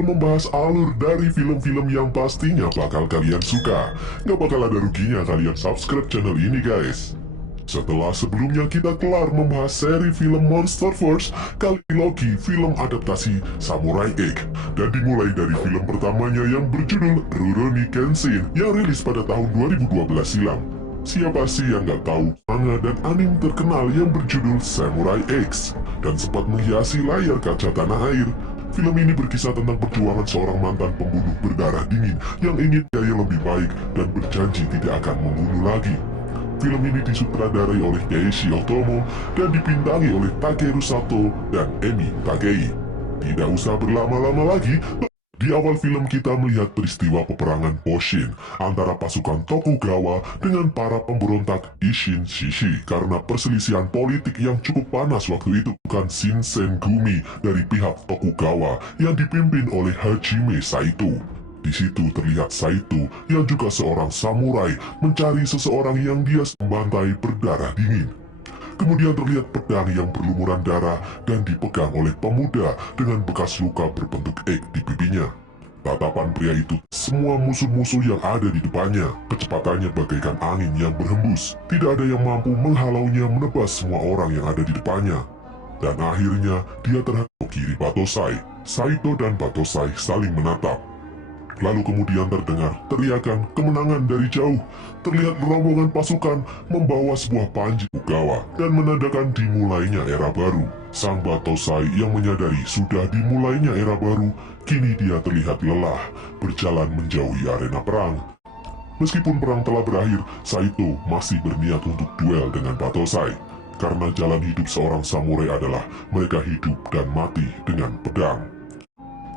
membahas alur dari film-film yang pastinya bakal kalian suka. Nggak bakal ada ruginya kalian subscribe channel ini guys. Setelah sebelumnya kita kelar membahas seri film Monsterverse, kali ini Loki film adaptasi Samurai X. Dan dimulai dari film pertamanya yang berjudul Rurouni Kenshin yang rilis pada tahun 2012 silam. Siapa sih yang nggak tahu manga dan anime terkenal yang berjudul Samurai X dan sempat menghiasi layar kaca tanah air. Film ini berkisah tentang perjuangan seorang mantan pembunuh berdarah dingin yang ingin gaya lebih baik dan berjanji tidak akan membunuh lagi. Film ini disutradarai oleh Keiichi Otomo dan dibintangi oleh Takeru Sato dan Emi Takei. Tidak usah berlama-lama lagi, di awal film kita melihat peristiwa peperangan Hoshin antara pasukan Tokugawa dengan para pemberontak Isshin Shishi karena perselisihan politik yang cukup panas waktu itu. Bukan Shinsengumi dari pihak Tokugawa yang dipimpin oleh Hajime Saito. Di situ terlihat Saito yang juga seorang samurai mencari seseorang yang dia membantai berdarah dingin. Kemudian terlihat pedang yang berlumuran darah dan dipegang oleh pemuda dengan bekas luka berbentuk X di pipinya. Tatapan pria itu semua musuh-musuh yang ada di depannya. Kecepatannya bagaikan angin yang berhembus. Tidak ada yang mampu menghalaunya menebas semua orang yang ada di depannya. Dan akhirnya dia terhadap kiri Batosai. Saito dan Batosai saling menatap. Lalu kemudian terdengar teriakan kemenangan dari jauh. Terlihat rombongan pasukan membawa sebuah panji Tokugawa dan menandakan dimulainya era baru. Sang Batosai yang menyadari sudah dimulainya era baru, kini dia terlihat lelah, berjalan menjauhi arena perang. Meskipun perang telah berakhir, Saito masih berniat untuk duel dengan Batosai. Karena jalan hidup seorang samurai adalah mereka hidup dan mati dengan pedang.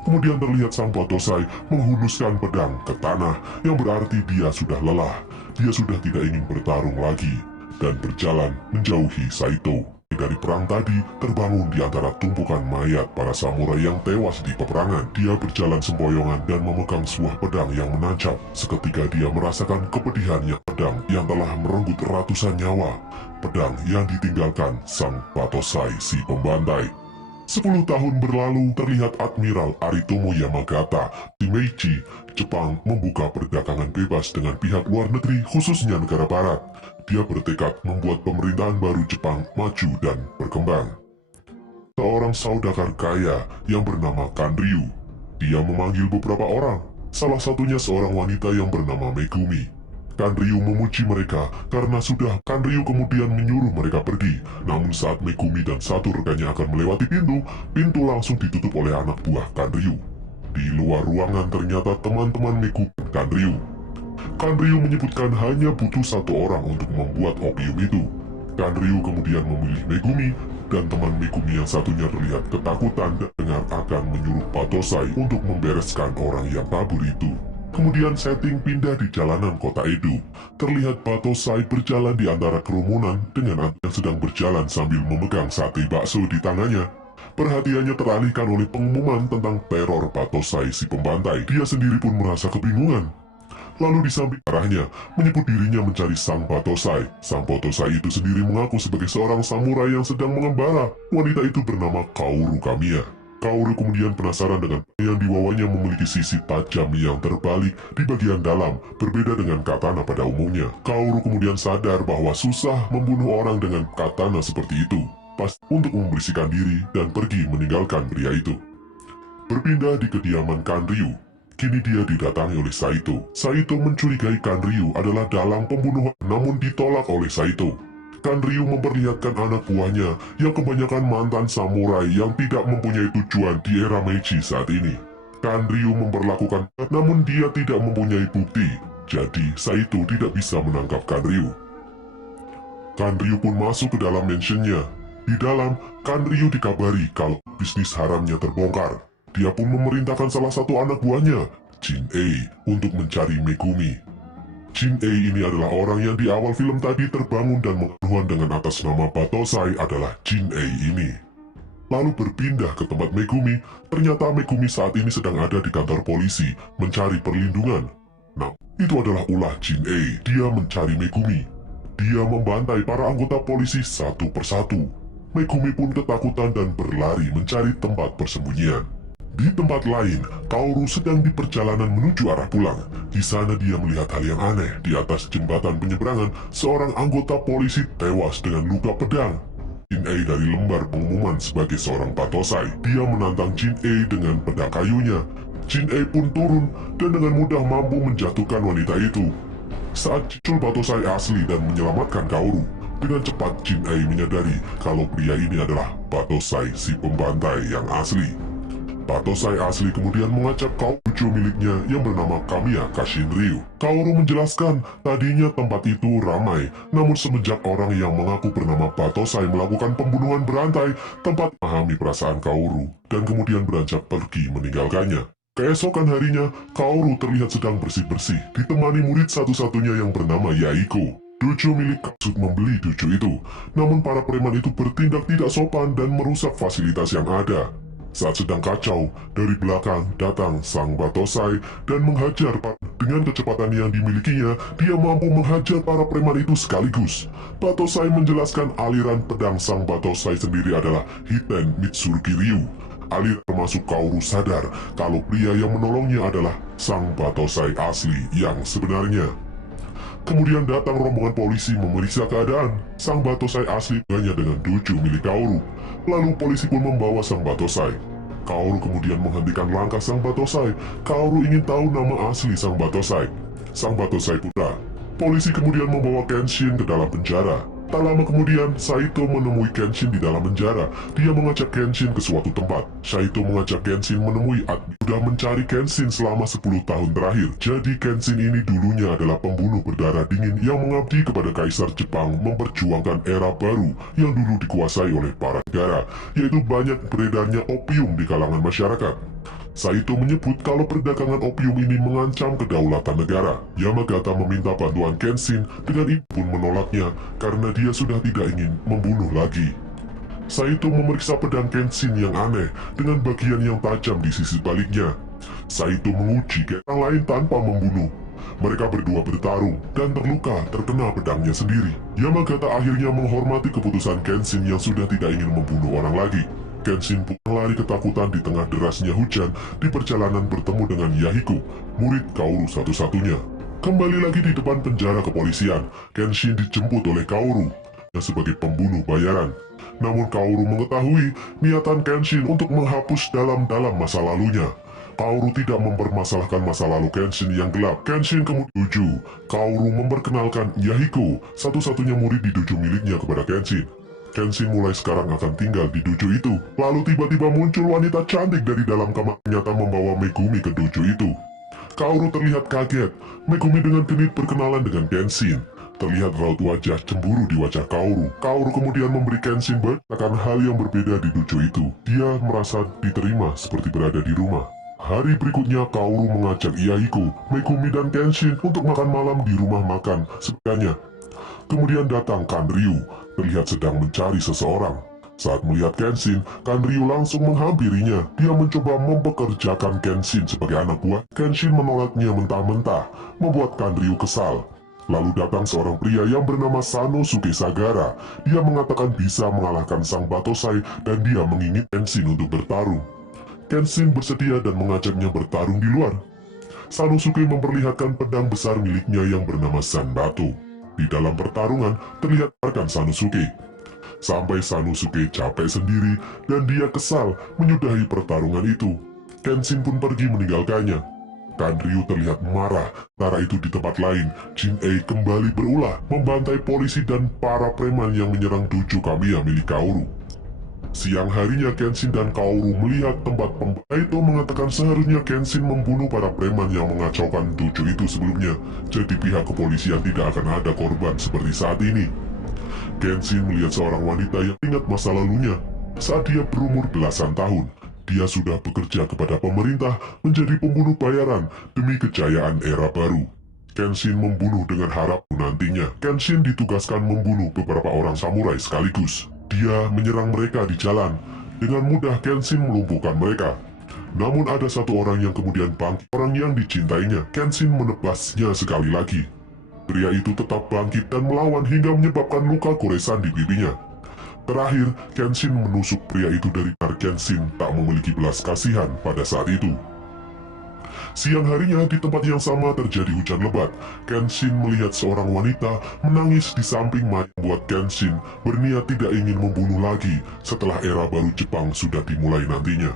Kemudian terlihat sang Batosai menghunuskan pedang ke tanah, yang berarti dia sudah lelah. Dia sudah tidak ingin bertarung lagi, dan berjalan menjauhi Saito. Dari perang tadi, terbangun di antara tumpukan mayat para samurai yang tewas di peperangan. Dia berjalan sempoyongan dan memegang sebuah pedang yang menancap. Seketika dia merasakan kepedihannya pedang yang telah merenggut ratusan nyawa. Pedang yang ditinggalkan sang Batosai si pembantai. 10 tahun berlalu, terlihat Admiral Aritomo Yamagata di Meiji, Jepang membuka perdagangan bebas dengan pihak luar negeri khususnya negara barat. Dia bertekad membuat pemerintahan baru Jepang maju dan berkembang. Seorang saudagar kaya yang bernama Kanryu. Dia memanggil beberapa orang, salah satunya seorang wanita yang bernama Megumi. Kanryu memuji mereka karena sudah. Kanryu kemudian menyuruh mereka pergi. Namun saat Megumi dan satu rekannya akan melewati pintu, pintu langsung ditutup oleh anak buah Kanryu. Di luar ruangan ternyata teman-teman Megumi dan Kanryu. Kanryu menyebutkan hanya butuh satu orang untuk membuat opium itu. Kanryu kemudian memilih Megumi, dan teman Megumi yang satunya terlihat ketakutan dan dengar akan menyuruh Batosai untuk membereskan orang yang kabur itu. Kemudian setting pindah di jalanan kota Edo. Terlihat Batosai berjalan di antara kerumunan dengan anak yang sedang berjalan sambil memegang sate bakso di tangannya. Perhatiannya teralihkan oleh pengumuman tentang teror Batosai si pembantai. Dia sendiri pun merasa kebingungan. Lalu di samping arahnya, menyebut dirinya mencari sang Batosai. Sang Batosai itu sendiri mengaku sebagai seorang samurai yang sedang mengembara. Wanita itu bernama Kaoru Kamiya. Kaoru kemudian penasaran dengan yang dibawanya memiliki sisi tajam yang terbalik di bagian dalam, berbeda dengan katana pada umumnya. Kaoru kemudian sadar bahwa susah membunuh orang dengan katana seperti itu. Pas untuk membersihkan diri dan pergi meninggalkan pria itu. Berpindah di kediaman Kanryu. Kini dia didatangi oleh Saito. Saito mencurigai Kanryu adalah dalang pembunuhan, namun ditolak oleh Saito. Kanryu memperlihatkan anak buahnya yang kebanyakan mantan samurai yang tidak mempunyai tujuan di era Meiji saat ini. Kanryu memperlakukan, namun dia tidak mempunyai bukti, jadi Saito tidak bisa menangkap Kanryu. Kanryu pun masuk ke dalam mansionnya. Di dalam, Kanryu dikabari kalau bisnis haramnya terbongkar. Dia pun memerintahkan salah satu anak buahnya, Jin-Ei, untuk mencari Megumi. Jin-Ei ini adalah orang yang di awal film tadi terbangun dan mengeluhan dengan atas nama Batosai adalah Jin-Ei ini. Lalu berpindah ke tempat Megumi, ternyata Megumi saat ini sedang ada di kantor polisi, mencari perlindungan. Nah, itu adalah ulah Jin-Ei, dia mencari Megumi. Dia membantai para anggota polisi satu persatu. Megumi pun ketakutan dan berlari mencari tempat persembunyian. Di tempat lain, Kaoru sedang di perjalanan menuju arah pulang. Di sana dia melihat hal yang aneh. Di atas jembatan penyeberangan, seorang anggota polisi tewas dengan luka pedang. Jin-ei dari lembar pengumuman sebagai seorang batosai. Dia menantang Jin-ei dengan pedang kayunya. Jin-ei pun turun dan dengan mudah mampu menjatuhkan wanita itu. Saat muncul batosai asli dan menyelamatkan Kaoru, dengan cepat Jin-ei menyadari kalau pria ini adalah batosai si pembantai yang asli. Batosai asli kemudian mengajak Kaoru miliknya yang bernama Kamiya Kashinryu. Kaoru menjelaskan tadinya tempat itu ramai, namun semenjak orang yang mengaku bernama Batosai melakukan pembunuhan berantai, tempat memahami perasaan Kaoru dan kemudian beranjak pergi meninggalkannya. Keesokan harinya, Kaoru terlihat sedang bersih-bersih, ditemani murid satu-satunya yang bernama Yahiko. Dojo milik maksud membeli dojo itu, namun para preman itu bertindak tidak sopan dan merusak fasilitas yang ada. Saat sedang kacau, dari belakang datang sang batosai dan menghajar. Dengan kecepatan yang dimilikinya, dia mampu menghajar para preman itu sekaligus. Batosai menjelaskan aliran pedang sang batosai sendiri adalah Hiten Mitsurugi Ryu. Aliran termasuk Kaoru sadar kalau pria yang menolongnya adalah sang batosai asli yang sebenarnya. Kemudian datang rombongan polisi memeriksa keadaan. Sang batosai asli hanya dengan dojo milik Kaoru. Lalu polisi pun membawa sang batosai. Kaoru kemudian menghentikan langkah sang batosai. Kaoru ingin tahu nama asli sang batosai. Sang batosai putra. Polisi kemudian membawa Kenshin ke dalam penjara. Tak lama kemudian, Saito menemui Kenshin di dalam penjara. Dia mengajak Kenshin ke suatu tempat. Saito mengajak Kenshin menemui Admi. Sudah mencari Kenshin selama 10 tahun terakhir. Jadi Kenshin ini dulunya adalah pembunuh berdarah dingin yang mengabdi kepada Kaisar Jepang memperjuangkan era baru yang dulu dikuasai oleh para negara, yaitu banyak beredarnya opium di kalangan masyarakat. Saito menyebut kalau perdagangan opium ini mengancam kedaulatan negara. Yamagata meminta bantuan Kenshin, dengan itu pun menolaknya karena dia sudah tidak ingin membunuh lagi. Saito memeriksa pedang Kenshin yang aneh dengan bagian yang tajam di sisi baliknya. Saito menguji ke orang lain tanpa membunuh. Mereka berdua bertarung dan terluka terkena pedangnya sendiri. Yamagata akhirnya menghormati keputusan Kenshin yang sudah tidak ingin membunuh orang lagi. Kenshin pun lari ketakutan di tengah derasnya hujan di perjalanan bertemu dengan Yahiko, murid Kaoru satu-satunya. Kembali lagi di depan penjara kepolisian, Kenshin dijemput oleh Kaoru sebagai pembunuh bayaran. Namun Kaoru mengetahui niatan Kenshin untuk menghapus dalam-dalam masa lalunya. Kaoru tidak mempermasalahkan masa lalu Kenshin yang gelap. Kenshin kemudian dojo. Kaoru memperkenalkan Yahiko, satu-satunya murid di dojo miliknya kepada Kenshin. Kenshin mulai sekarang akan tinggal di dojo itu. Lalu tiba-tiba muncul wanita cantik dari dalam kamar, ternyata membawa Megumi ke dojo itu. Kaoru terlihat kaget. Megumi dengan genit berkenalan dengan Kenshin. Terlihat raut wajah cemburu di wajah Kaoru. Kaoru kemudian memberi Kenshin akan hal yang berbeda di dojo itu. Dia merasa diterima seperti berada di rumah. Hari berikutnya Kaoru mengajak Yahiko, Megumi dan Kenshin untuk makan malam di rumah makan sebagainya. Kemudian datang Kanryu, terlihat sedang mencari seseorang. Saat melihat Kenshin, Kanryu langsung menghampirinya. Dia mencoba mempekerjakan Kenshin sebagai anak buah. Kenshin menolaknya mentah-mentah, membuat Kanryu kesal. Lalu datang seorang pria yang bernama Sanosuke Sagara. Dia mengatakan bisa mengalahkan sang batosai dan dia menginginkan Kenshin untuk bertarung. Kenshin bersedia dan mengajaknya bertarung di luar. Sanosuke memperlihatkan pedang besar miliknya yang bernama Zanbato. Di dalam pertarungan terlihat rekan Sanosuke. Sampai Sanosuke capek sendiri dan dia kesal menyudahi pertarungan itu. Kenshin pun pergi meninggalkannya. Kanryu terlihat marah. Sementara itu di tempat lain, Jin-ei kembali berulah membantai polisi dan para preman yang menyerang dojo Kamiya milik Kaoru. Siang harinya Kenshin dan Kaoru melihat tempat pembantai itu mengatakan seharusnya Kenshin membunuh para preman yang mengacaukan dojo itu sebelumnya. Jadi pihak kepolisian tidak akan ada korban seperti saat ini. Kenshin melihat seorang wanita yang ingat masa lalunya. Saat dia berumur belasan tahun, dia sudah bekerja kepada pemerintah menjadi pembunuh bayaran demi kejayaan era baru. Kenshin membunuh dengan harap nantinya. Kenshin ditugaskan membunuh beberapa orang samurai sekaligus. Dia menyerang mereka di jalan. Dengan mudah Kenshin melumpuhkan mereka. Namun ada satu orang yang kemudian bangkit, orang yang dicintainya. Kenshin menebasnya sekali lagi. Pria itu tetap bangkit dan melawan hingga menyebabkan luka goresan di pipinya. Terakhir, Kenshin menusuk pria itu dari karena Kenshin tak memiliki belas kasihan pada saat itu. Siang harinya di tempat yang sama terjadi hujan lebat. Kenshin melihat seorang wanita menangis di samping mayat, membuat Kenshin berniat tidak ingin membunuh lagi setelah era baru Jepang sudah dimulai nantinya.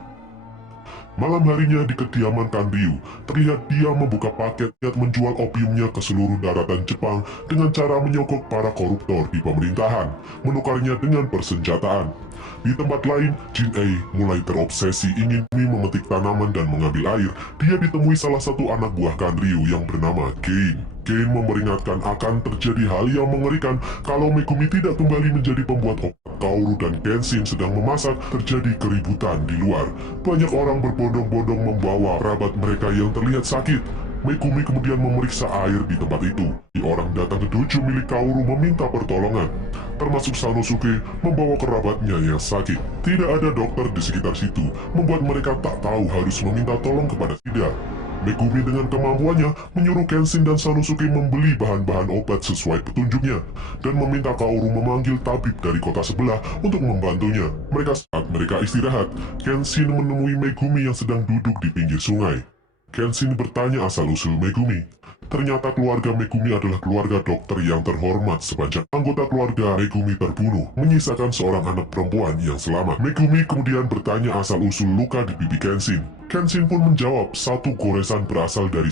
Malam harinya di kediaman Kanryu, terlihat dia membuka paket niat menjual opiumnya ke seluruh daratan Jepang dengan cara menyogok para koruptor di pemerintahan, menukarnya dengan persenjataan. Di tempat lain, Jin-ei mulai terobsesi ingin memetik tanaman dan mengambil air. Dia ditemui salah satu anak buah Kanryu yang bernama Gein. Gein memperingatkan akan terjadi hal yang mengerikan kalau Megumi tidak kembali menjadi pembuat obat. Kaoru dan Kenshin sedang memasak, terjadi keributan di luar. Banyak orang berbondong-bondong membawa kerabat mereka yang terlihat sakit. Megumi kemudian memeriksa air di tempat itu. Orang datang ke dojo milik Kaoru meminta pertolongan, termasuk Sanosuke membawa kerabatnya yang sakit. Tidak ada dokter di sekitar situ, membuat mereka tak tahu harus meminta tolong kepada tidak. Megumi dengan kemampuannya menyuruh Kenshin dan Sanosuke membeli bahan-bahan obat sesuai petunjuknya dan meminta Kaoru memanggil tabib dari kota sebelah untuk membantunya. Saat mereka istirahat, Kenshin menemui Megumi yang sedang duduk di pinggir sungai. Kenshin bertanya asal-usul Megumi. Ternyata keluarga Megumi adalah keluarga dokter yang terhormat sepanjang anggota keluarga Megumi terbunuh, menyisakan seorang anak perempuan yang selamat. Megumi kemudian bertanya asal-usul luka di pipi Kenshin. Kenshin pun menjawab satu goresan berasal dari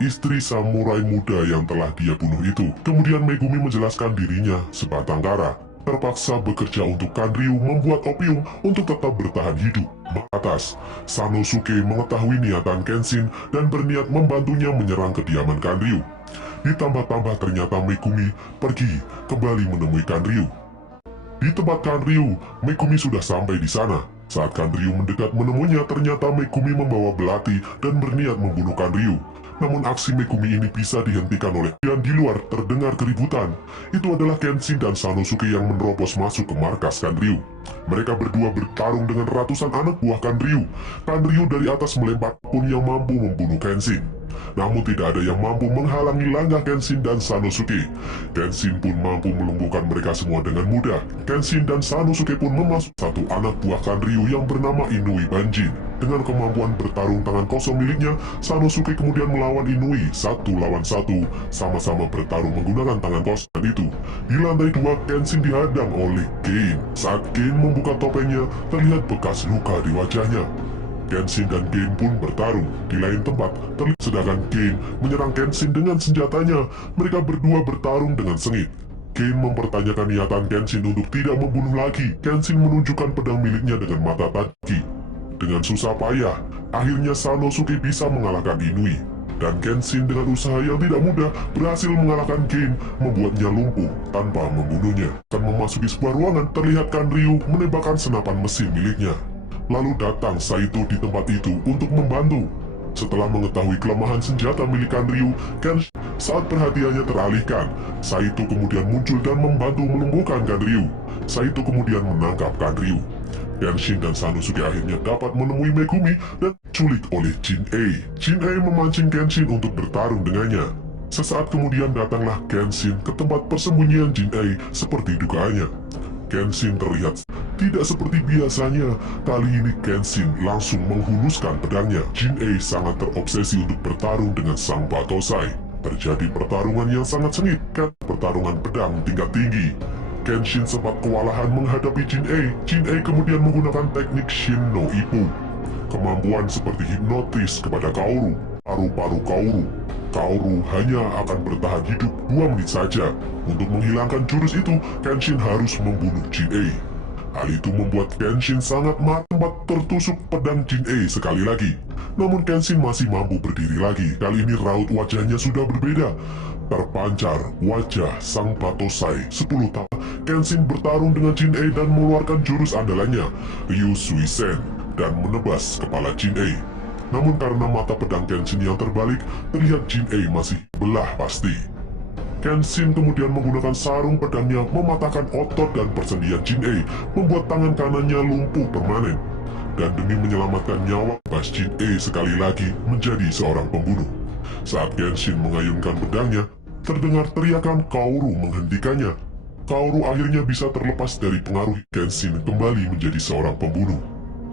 istri samurai muda yang telah dia bunuh itu. Kemudian Megumi menjelaskan dirinya sebatang kara, terpaksa bekerja untuk Kanryu membuat opium untuk tetap bertahan hidup. Atas, Sanosuke mengetahui niatan Kenshin dan berniat membantunya menyerang kediaman Kanryu. Ditambah-tambah ternyata Megumi pergi kembali menemui Kanryu. Di tempat Kanryu, Megumi sudah sampai di sana. Saat Kanryu mendekat menemuinya, ternyata Megumi membawa belati dan berniat membunuh Kanryu. Namun aksi Megumi ini bisa dihentikan oleh dan di luar terdengar keributan. Itu adalah Kenshin dan Sanosuke yang menerobos masuk ke markas Kanryu. Mereka berdua bertarung dengan ratusan anak buah Kanryu. Kanryu dari atas melempar pun yang mampu membunuh Kenshin. Namun tidak ada yang mampu menghalangi langkah Kenshin dan Sanosuke. Kenshin pun mampu melumpuhkan mereka semua dengan mudah. Kenshin dan Sanosuke pun memasuk satu anak buah Kanryu yang bernama Inui Banjin. Dengan kemampuan bertarung tangan kosong miliknya, Sanosuke kemudian melawan Inui 1 lawan 1, sama-sama bertarung menggunakan tangan kosong itu. Di lantai 2, Kenshin dihadang oleh Gein. Saat Gein membuka topengnya, terlihat bekas luka di wajahnya. Kenshin dan Gein pun bertarung. Di lain tempat, sedangkan Gein menyerang Kenshin dengan senjatanya. Mereka berdua bertarung dengan sengit. Gein mempertanyakan niatan Kenshin untuk tidak membunuh lagi. Kenshin menunjukkan pedang miliknya dengan mata tajam. Dengan susah payah, akhirnya Sanosuke bisa mengalahkan Inui. Dan Kenshin dengan usaha yang tidak mudah berhasil mengalahkan Gein, membuatnya lumpuh tanpa membunuhnya. Akan memasuki sebuah ruangan, terlihat Kanryu menembakkan senapan mesin miliknya. Lalu datang Saito di tempat itu untuk membantu. Setelah mengetahui kelemahan senjata milik Kanryu, Kenshin saat perhatiannya teralihkan, Saito kemudian muncul dan membantu melumpuhkan Kanryu. Saito kemudian menangkap Kanryu. Kenshin dan Sanosuke akhirnya dapat menemui Megumi dan diculik oleh Jin-ei. Jin-ei memancing Kenshin untuk bertarung dengannya. Sesaat kemudian datanglah Kenshin ke tempat persembunyian Jin-ei seperti dugaannya. Kenshin terlihat tidak seperti biasanya. Kali ini Kenshin langsung menghuluskan pedangnya. Jin-ei sangat terobsesi untuk bertarung dengan sang Batosai. Terjadi pertarungan yang sangat sengit, pertarungan pedang tingkat tinggi. Kenshin sempat kewalahan menghadapi Jin-ei. Jin-ei kemudian menggunakan teknik Shin no Ippu. Kemampuan seperti hipnotis kepada Kaoru. Paru-paru Kaoru. Kaoru hanya akan bertahan hidup 2 menit saja. Untuk menghilangkan jurus itu, Kenshin harus membunuh Jin-ei. Hal itu membuat Kenshin sangat mati tempat tertusuk pedang Jin-ei sekali lagi. Namun Kenshin masih mampu berdiri lagi. Kali ini raut wajahnya sudah berbeda. Terpancar wajah sang Batosai 10 tahun. Kenshin bertarung dengan Jin-ei dan mengeluarkan jurus andalannya, Ryu Suisen, dan menebas kepala Jin-ei. Namun karena mata pedang Kenshin yang terbalik, terlihat Jin-ei masih belah pasti. Kenshin kemudian menggunakan sarung pedangnya mematahkan otot dan persendian Jin-ei, membuat tangan kanannya lumpuh permanen. Dan demi menyelamatkan nyawa, Bas Jin-ei sekali lagi menjadi seorang pembunuh. Saat Kenshin mengayunkan pedangnya, terdengar teriakan Kaoru menghentikannya. Kaoru akhirnya bisa terlepas dari pengaruh Kenshin kembali menjadi seorang pembunuh.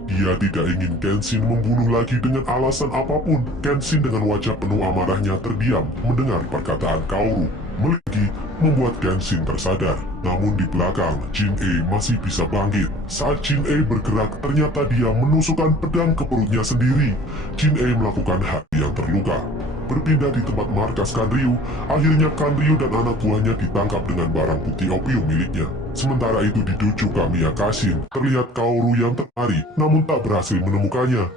Dia tidak ingin Kenshin membunuh lagi dengan alasan apapun. Kenshin dengan wajah penuh amarahnya terdiam mendengar perkataan Kaoru. Melagi membuat Kenshin tersadar. Namun di belakang, Jin-E masih bisa bangkit. Saat Jin-E bergerak, ternyata dia menusukkan pedang ke perutnya sendiri. Jin-E melakukan hal yang terluka. Berpindah di tempat markas Kanryu, akhirnya Kanryu dan anak buahnya ditangkap dengan barang bukti opium miliknya. Sementara itu di dojo Kamiya Kashin, terlihat Kaoru yang terlari, namun tak berhasil menemukannya.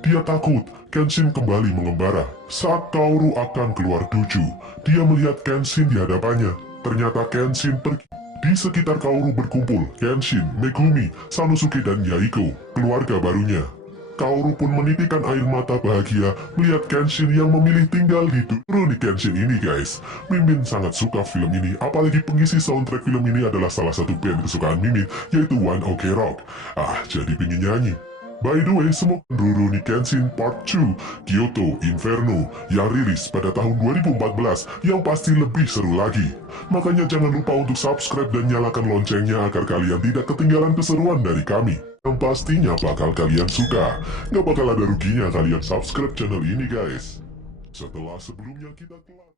Dia takut Kenshin kembali mengembara. Saat Kaoru akan keluar dojo, dia melihat Kenshin di hadapannya. Ternyata Kenshin pergi. Di sekitar Kaoru berkumpul Kenshin, Megumi, Sanosuke dan Yaiko, keluarga barunya. Kaoru pun menitikan air mata bahagia melihat Kenshin yang memilih tinggal di Rurouni Kenshin ini guys. Mimin sangat suka film ini, apalagi pengisi soundtrack film ini adalah salah satu band kesukaan Mimin, yaitu One Ok Rock. Jadi pingin nyanyi. By the way, semoga Rurouni Kenshin Part 2 Kyoto Inferno yang rilis pada tahun 2014 yang pasti lebih seru lagi. Makanya jangan lupa untuk subscribe dan nyalakan loncengnya agar kalian tidak ketinggalan keseruan dari kami. Yang pastinya bakal kalian suka. Nggak bakal ada ruginya kalian subscribe channel ini guys. Setelah sebelumnya kita kelar.